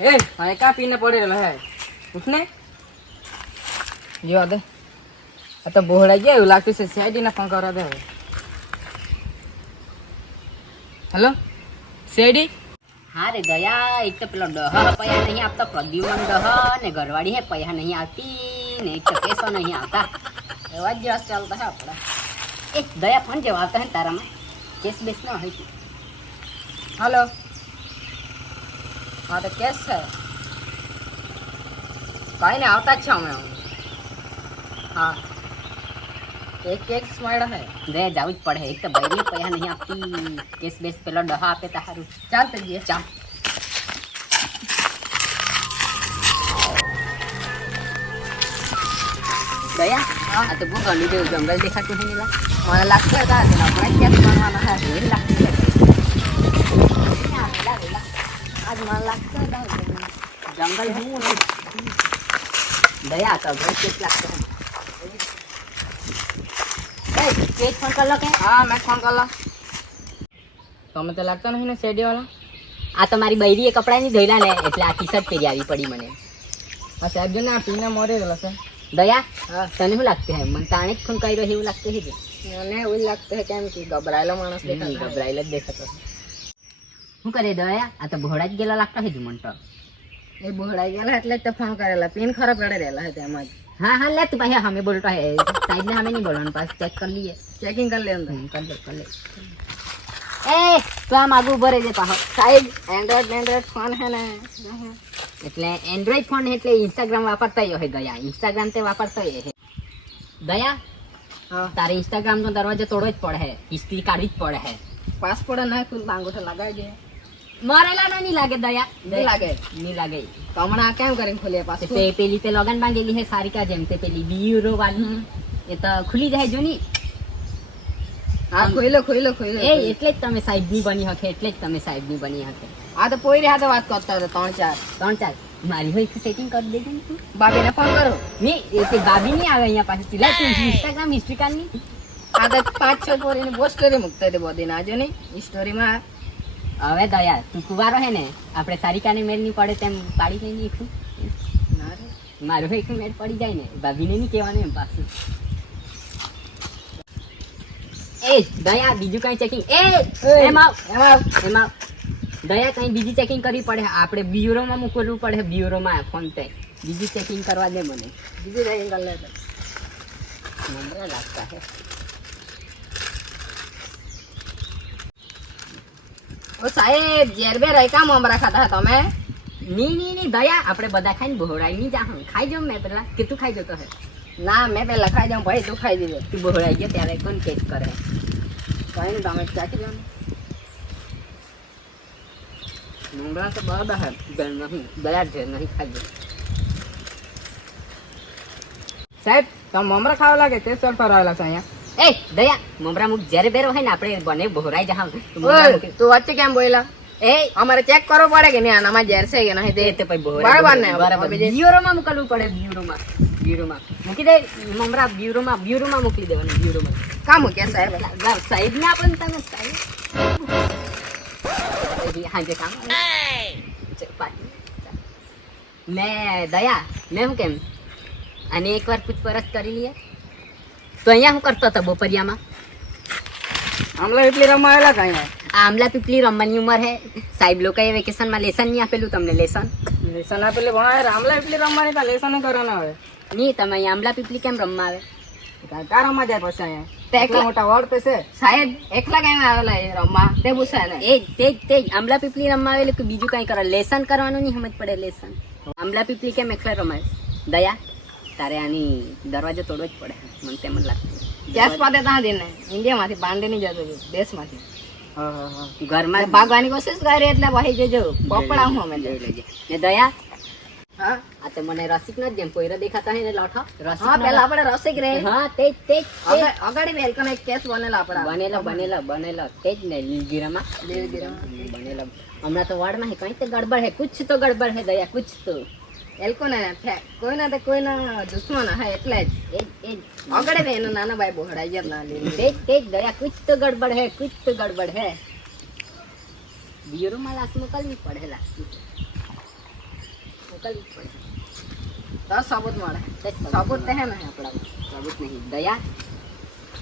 ए हाय का पीने पड़े रहल है उसने जो दे तो बोहड़ा गया लागती से सीआईडी ना फोन करा दे हेलो सीआईडी हाँ रे दया एक तो पेलो डह पैसा नहीं आता प्रद्युमन डह ने घरवाड़ी है पैसा नहीं आती ने एक तो पैसा नहीं आता एवं जस चलता है अपना ए दया फोन जब आता है तारा में केस बेचना है कि हेलो हाँ तो केस है कहीं नहीं आता अच्छा मैं हाँ एक एक स्माइल है दया जाऊ ज पड़े एक तो बैरी पैसा नहीं आती केस बेच पेलो डह आपे तारू चल तजिए चल दया हाँ तो वो गली दे जंगल देखा तू नहीं ला મને લાગતું હતા કે આપણે કેસ બનવાના છે ढेर लगती है આજ મને લાગતું હતા जंगल हूँ दया का घर केस लगता है केस फोन कर लो के हाँ मैं फोन कर ला તમે તો લાગતા નહીં ને શેડી વાળા આ તો મારી બૈરીએ કપડાં નહીં ધોઈલા ને એટલે આ ટી શર્ટ પહેરી આવી પડી મને આ સાહેબ જો ને આ પીને મોરે રહેલા છે દયા તને શું લાગતું હે મને તાણે જ ખૂન કરી રહ્યો એવું લાગતું છે મને એવું લાગતું છે કેમ કે ગભરાયેલો માણસ દેખાતો ગભરાયેલો જ દેખાતો શું કરે દયા આ તો ભોળા જ ગયેલા લાગતા છે મને તો એ બોહડાઈ ગયેલા એટલે જ તો ફોન કરેલા પિન ખરાબ પડે રહેલા છે તેમાં જ हाँ हाँ ले तू भाई हमें बोलता है साइड में हमें नहीं बोलना पास चेक कर लिए ચેકિંग कर ले अंदर कर ले ए तो हम आगू भरे दे पाहो સાહેબ એન્ડ્રોઈડ ફોન હે ને એટલે એન્ડ્રોઈડ ફોન એટલે ઇન્સ્ટાગ્રામ વાપરતા હોય દયા ઇન્સ્ટાગ્રામ તે વાપરતો હે દયા હા તારે ઇન્સ્ટાગ્રામ નો દરવાજો તોડવો જ પડે હે હિસ્ટ્રી કાઢવી જ પડે હે પાસપોર્ટ ના ખુદ અંગૂઠો લગાવી દે મરેલા નહીં લાગે દયા નહીં લાગે નહીં લાગે તો હમણાં કેમ કરીને ખોલીએ તે પાસપોર્ટ પેલી તે લગન બાંધેલી હે સારિકા જેમ તે પેલી બીયુરો વાળી એ તો ખુલી જાય જોની હા ખોઈલો એ એટલે જ તમે સાહેબની બની હકે એટલે જ તમે સાહેબની બની હકે આ તો પોઈ રહ્યા તો વાત કરતા હતા 3-4 મારી હોય સેટિંગ કરી દેજો ને તું બાબીને ફોન કરો નહીં એ તે બાબી નહીં આવે અહીંયા પાછી સિલાઈ તું ઇન્સ્ટાગ્રામ હિસ્ટ્રી કાર્ડની આ તો 5-6 પોરીની બહુ સ્ટોરી મૂકતા હતી બધી ના જો નહીં સ્ટોરીમાં હવે દયા તું કુવારો હે ને આપણે સારિકાને મેળ નહીં પડે તેમ પાડી લઈને એકલું ના રે મારું એકલું મેળ પડી જાય ને ભાભીને નહીં કહેવાનું એમ પાછું એ દયા બીજું કઈ ચેકિંગ એમાં દયા કઈ બીજી ચેકિંગ કરવી પડે આપણે બ્યુરોમાં મૂકવું પડે બ્યુરોમાં ફોન પે બીજું ચેકિંગ કરવા દે મને બીજું ચેકિંગ કરી લે નંબર લાગતા હે ઓ સાહેબ ઝેર બે રૈકા મમરા ખાતા હતા તમે નહીં દયા આપણે બધા ખાઈને બહોળાઈ નહીં જા ખાઈ જાઉં મેં પેલા કે તું ખાઈ જતો હે ના મેં પહેલા ખાઈ જાઉં ભાઈ તું ખાઈ દીધો તું બહોળાઈ ગયો ત્યારે કોણ કેસ કરે કઈ નહીં તમે ચાખી જાઓ નંબરા તો બરાબર હે નહીં દયા છે નહીં ખાઈ જાઉં સાહેબ તમે મમરા ખાવા લાગે તે સર પર આવેલા છે અહીંયા એ દયા મમરા મુક જ્યારે બેરો હોય ને આપણે બને બહોળાઈ જા ઓય તું વચ્ચે કેમ બોલ્યા એ અમારે ચેક કરવો પડે કે નહીં આનામાં ઝેર છે કે નહીં તે પછી બરાબર ને બરાબર બ્યુરોમાં મોકલવું પડે બ્યુરોમાં મૂકી દે મમરા બ્યુરોમાં મોકલી દેવાનું બ્યુરોમાં કામ મૂક્યા સાહેબ સાહેબ ને આપણને તમે સાહેબ હાજે કામ મેં દયા મેં શું કેમ અને એકવાર પૂછપરછ કરી લઈએ તો અહીંયા શું કરતો હતો બપોરિયામાં આમલા એટલી રમવા આવેલા કઈ આ આમલા પીપલી રમવાની ઉંમર હે સાહેબ લોકોએ વેકેશનમાં લેસન નહીં આપેલું તમને લેસન લેસન આપેલી ભણાવે આમલા એટલી રમવાની તો લેસન કરવાના આવે નહીં તમે અહીંયા આમલા પીપલી કેમ રમવા આવે કા રમવા જાય પછી અહીંયા એકલા મોટા વર્ડ પે છે સાહેબ એકલા કઈ આવેલા એ રમવા તે પૂછાય ને તે જ આમલા પીપલી રમવા આવેલું કે બીજું કઈ કરો લેસન કરવાનું નહીં સમજ પડે લેસન આમલા પીપલી કેમ એકલા રમાય દયા તારે આની દરવાજો તોડવો જ પડે મને તેમ જ લાગતું ગેસ પાતે ત્યાં દઈને ઇન્ડિયામાંથી બાંડે નહીં જતો દેશમાંથી ઘરમાં ભાગવાની કોશિશ કરી એટલે ભાઈ જજો પપડા હું અમે જોઈ લેજે ને દયા હા આ તો મને રસિક ન જેમ પોયરા દેખાતા હે ને લોઠો રસિક હા પેલા આપણે રસિક રે હા તે અગાડી વેલકમ એક કેસ બનેલા આપડા બનેલો તે જ ને લીલગીરામાં બનેલો હમણાં તો વાડમાં હે કઈ તો ગડબડ હે કુછ તો ગડબડ હે દયા કુછ તો એલકોને કોઈના તો કોઈના દુશ્મન હે એટલે જ એ અગાડે બે એનો નાના ભાઈ બોહડાઈ ગયા ના તે જ દયા કુછ તો ગડબડ હે બ્યુરોમાં લાશ મોકલવી પડે લાગતી મોકલવી જ પડે. તો સબૂત મળે. તે સબૂત તો હે ને આપણા. સબૂત નહીં. દયા,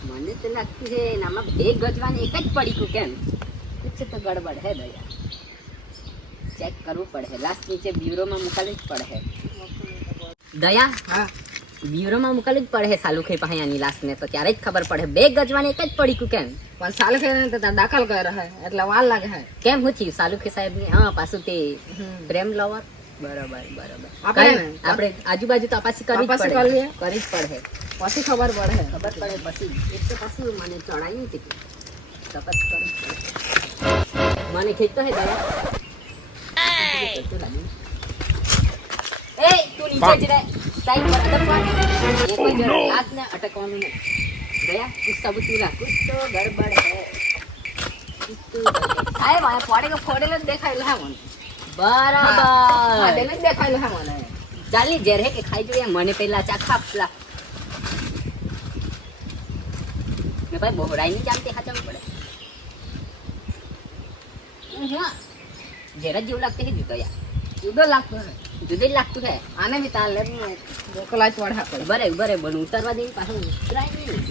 મને તો લાગતું છે એનામાં બે ગજવાન એક જ પડીકું કેમ? કુછ તો ગડબડ હે દયા. ચેક કરવું પડે. લાસ્ટ નીચે બ્યુરોમાં મોકલવી જ પડે. દયા, હા બ્યુરોમાં મોકલવી જ પડે સાલુખે પાસે આની લાશને, તો ત્યારે જ ખબર પડે બે ગજવાન એક જ પડીકું કેમ? પણ સાલે કે તો દાખલ કરે હે એટલે વાર લાગે હે. કેમ હું થયું સાલુખે સાહેબની? હા, પાછું તે પ્રેમ લવર. બરાબર બરાબર. આપણે આજુબાજુ તપાસી કરવી જ તપાસી પડે. કરીએ. કરવી જ પડે. પછી ખબર પડે. ખબર પડે પછી. એક તો પાછું મને ચડાયું છે તપાસ કરવી જ પડે. મને ખેંચતો હે દયા. એ તું નીચે જ રહે. સાઈડ પર અટકવાનું. એ કોઈ લાશને અટકવાનું નહીં. દયા, કુછ સબૂત મિલા. કુછ તો ગડબડ હે. કુછ તો ગડબડ. સાહેબ આ ફોડેલો ફોડેલો જ દેખાયેલો હે મને. બરાબર. ફોડેલો જ દેખાયેલો હે મને. ચાલી ઝેર હે કે ખાઈ જોઈએ. મને પેલા ચાખા આપલા. ને ભાઈ બોહરાઈ ની જામતી હાચવું પડે. ઝેર જ જેવું લાગતું હે જુદો યાર. જુદો લાગતો હે. જુદો જ લાગતું હે. આને બી તાર લે મોકલા જ પડે આપણે. બરાબર ઉતરવા દે પાછું ઉતરાય નહીં.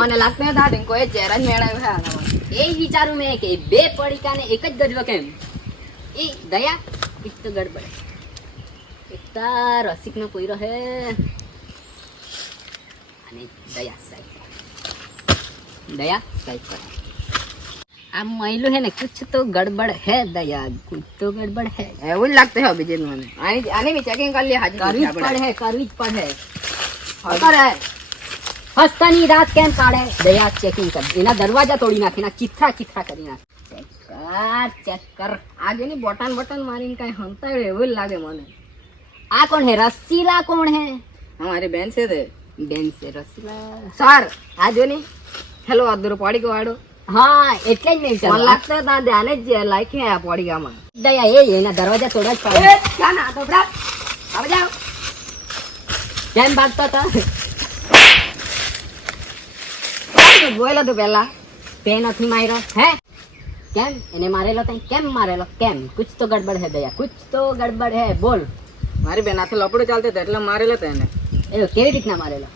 મને લાગતું હે દાદી કોઈ ચહેરા જ મેળાવ્યો હે આનામાં. એ વિચારું મેં કે બે પડીકાને એક જ ગજવો કેમ? એ દયા, એક તો ગડબડ. એક તાર રસિકનો કોઈરો હે અને દયા સાહેબ. દયા સાહેબ પર આ મહિલું હે ને કુછ તો ગડબડ હે દયા. કુછ તો ગડબડ હે. એવું જ લાગતું હે અભિજીત મને. આની બી ચેકિંગ કરી લે હાજી. કરવી જ પડે. કરે હસ્તાની રાત કેમ કાઢે? દયા ચેકિંગ કર. એના દરવાજા તોડી નાખે. એના ચિત્રા કરી નાખે. ચેક કર. આજે ની બટન મારીને કઈ હંતાડ્યું એવું જ લાગે મને. આ કોણ હે? રસીલા કોણ હે? हमारी बहन से थे બેન છે રસીલા. सर आज नहीं हेलो अदर पड़ी को आड़ो હા એટલે જ મેં मन વિચાર્યું. लगता था ध्यान ज लाइक है पड़ी का में દયા એના દરવાજા તોડવા જ પડે. क्या ना तो ब्रा अब जाओ કેમ ભાગતો હતો? बोला तो पहला તે નથી માર્યો હે? કેમ એને મારેલો તઈ? કેમ મારેલો? કેમ? કુછ તો ગડબડ હે દયા. કુછ તો ગડબડ હે. બોલ. મારી બેન હાથે લપડો ચાલતો હતો એટલે મારેલો તો એને. એ કેવી રીતના મારેલો?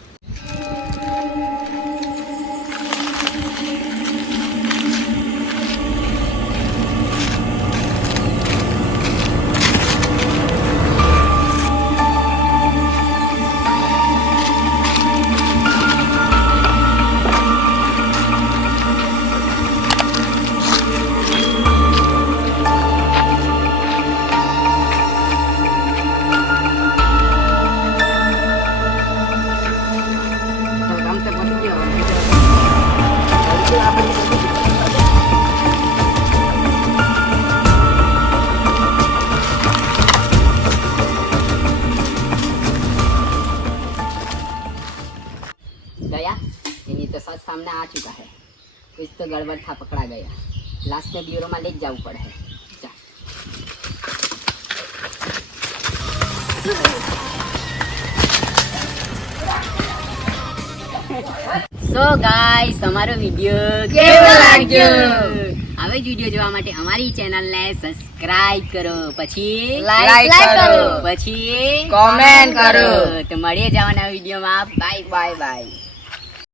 તો કામ તો પતી ગયો. गया એની તો સચ સામને આ ચુકા है. कुछ तो गड़बड़ था, पकड़ा गया. लास्ट में ब्यूरो में ले जाऊँ पड़े. चा. સો ગાઈસ અમારો વિડિયો કેવો લાગ્યો? હવે વિડિયો જોવા માટે અમારી ચેનલને સબસ્ક્રાઇબ કરો, પછી Like કરો. પછી Comment કરો. તો મળીએ જવાના વિડિયોમાં. By bye bye.